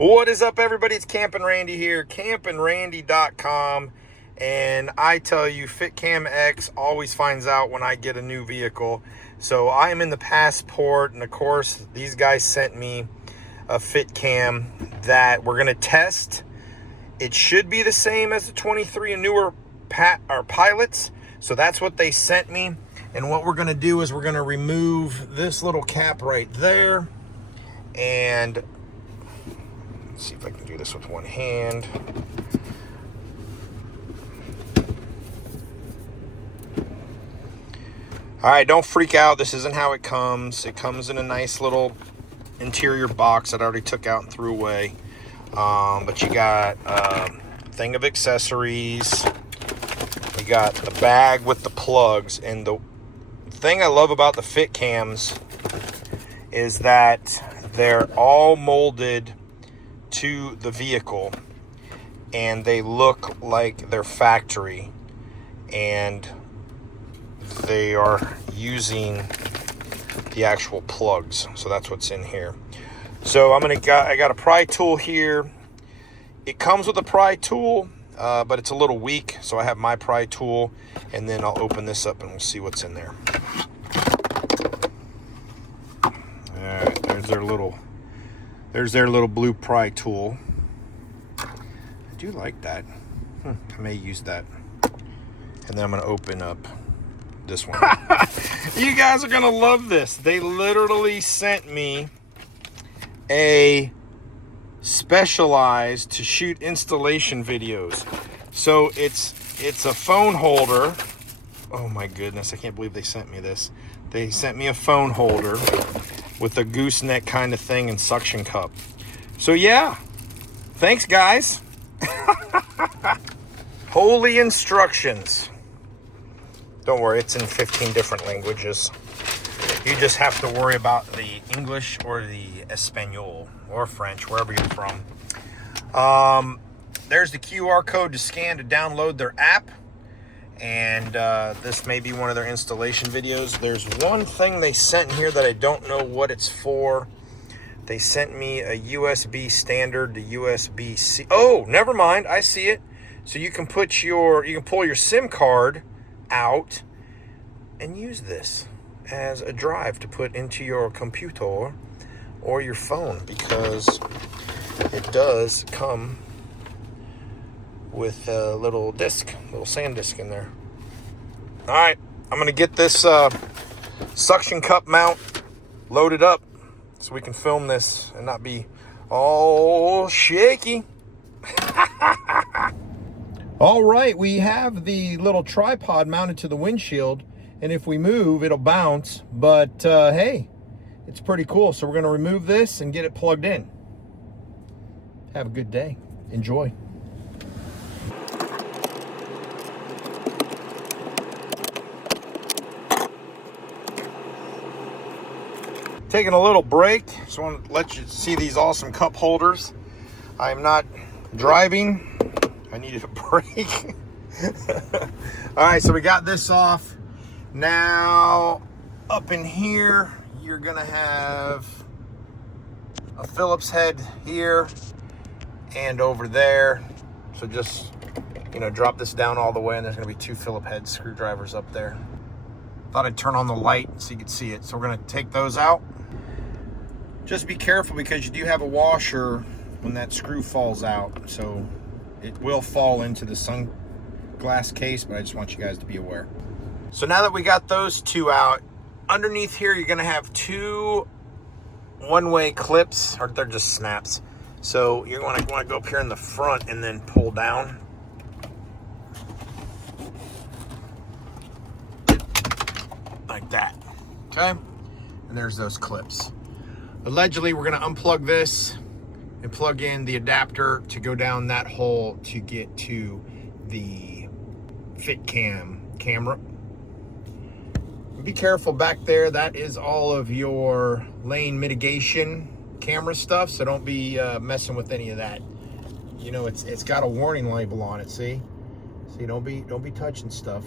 What is up, everybody? It's Campin' Randy here, campinrandy.com. And I tell you, FitCamX always finds out when I get a new vehicle. So I am in the Passport, and of course, these guys sent me a FitCam that we're going to test. It should be the same as the 23 and newer pilots. So that's what they sent me. And what we're going to do is we're going to remove this little cap right there. And let's see if I can do this with one hand. All right, don't freak out. This isn't how it comes. It comes in a nice little interior box that I already took out and threw away. But you got a thing of accessories. You got the bag with the plugs. And the thing I love about the FitCams is that they're all molded to the vehicle, and they look like they're factory, and they are using the actual plugs. So that's what's in here. So I got a pry tool here. It comes with a pry tool, but it's a little weak, so I have my pry tool, and then I'll open this up and we'll see what's in there. All right, there's their little blue pry tool. I do like that. I may use that. And then I'm going to open up this one. You guys are going to love this. They literally sent me a Specialized to shoot installation videos. So it's a phone holder. Oh my goodness, I can't believe they sent me this. They sent me a phone holder with a gooseneck kind of thing and suction cup. So yeah, thanks guys. Holy instructions. Don't worry, it's in 15 different languages. You just have to worry about the English or the Espanol or French, wherever you're from. There's the QR code to scan to download their app. And this may be one of their installation videos. There's one thing they sent in here that I don't know what it's for. They sent me a USB standard to USB-C. Oh, never mind. I see it. So you can pull your SIM card out and use this as a drive to put into your computer or your phone, because it does come with a little sand disc in there. All right, I'm gonna get this suction cup mount loaded up so we can film this and not be all shaky. All right, we have the little tripod mounted to the windshield, and if we move, it'll bounce, but hey, it's pretty cool. So we're gonna remove this and get it plugged in. Have a good day. Enjoy. Taking a little break. Just want to let you see these awesome cup holders. I am not driving. I needed a break. All right, so we got this off. Now, up in here, you're gonna have a Phillips head here and over there. So just, drop this down all the way, and there's gonna be 2 Phillips head screwdrivers up there. Thought I'd turn on the light so you could see it. So we're gonna take those out. Just be careful, because you do have a washer when that screw falls out. So it will fall into the sunglass case, but I just want you guys to be aware. So now that we got those 2 out, underneath here you're gonna have 2 one-way clips, or they're just snaps. So you're gonna want to go up here in the front and then pull down. Like that, okay? And there's those clips. Allegedly, we're gonna unplug this and plug in the adapter to go down that hole to get to the FitCam camera. Be careful back there. That is all of your lane mitigation camera stuff, so don't be messing with any of that. It's got a warning label on it. See, don't be touching stuff.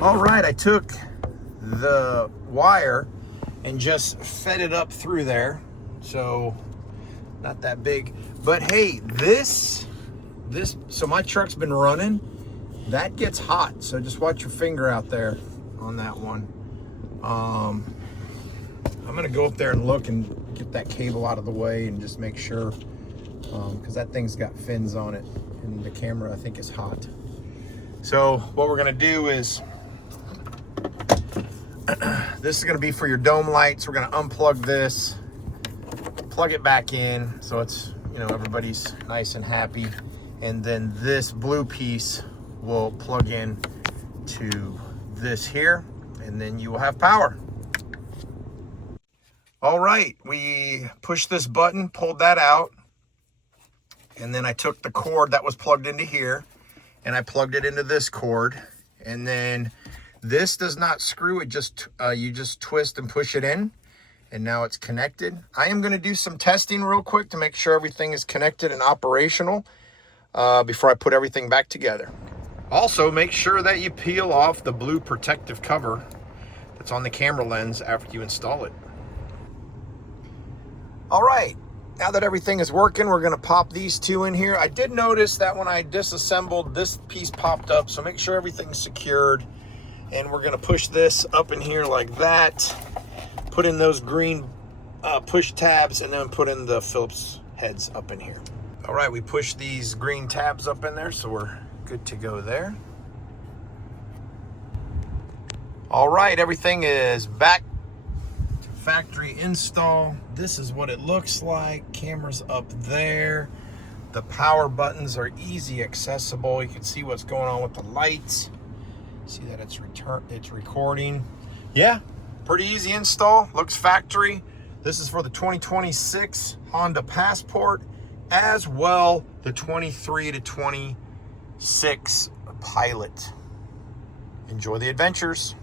All right, I took the wire and just fed it up through there. So not that big, but hey, this, so my truck's been running, that gets hot. So just watch your finger out there on that one. I'm gonna go up there and look and get that cable out of the way and just make sure, because that thing's got fins on it and the camera I think is hot. So what we're gonna do is, this is gonna be for your dome lights. We're gonna unplug this, plug it back in so it's, you know, everybody's nice and happy. And then this blue piece will plug in to this here, and then you will have power. All right, we pushed this button, pulled that out, and then I took the cord that was plugged into here and I plugged it into this cord, and then this does not screw, it just you just twist and push it in, and now it's connected. I am going to do some testing real quick to make sure everything is connected and operational before I put everything back together. Also, make sure that you peel off the blue protective cover that's on the camera lens after you install it. All right, now that everything is working, we're going to pop these two in here. I did notice that when I disassembled, this piece popped up, so make sure everything's secured. And we're gonna push this up in here like that, put in those green push tabs, and then put in the Phillips heads up in here. All right, we pushed these green tabs up in there, so we're good to go there. All right, everything is back to factory install. This is what it looks like. Camera's up there. The power buttons are easy accessible. You can see what's going on with the lights. See that it's recording. Yeah, pretty easy install. Looks factory. This is for the 2026 Honda Passport, as well the 23 to 26 Pilot. Enjoy the adventures.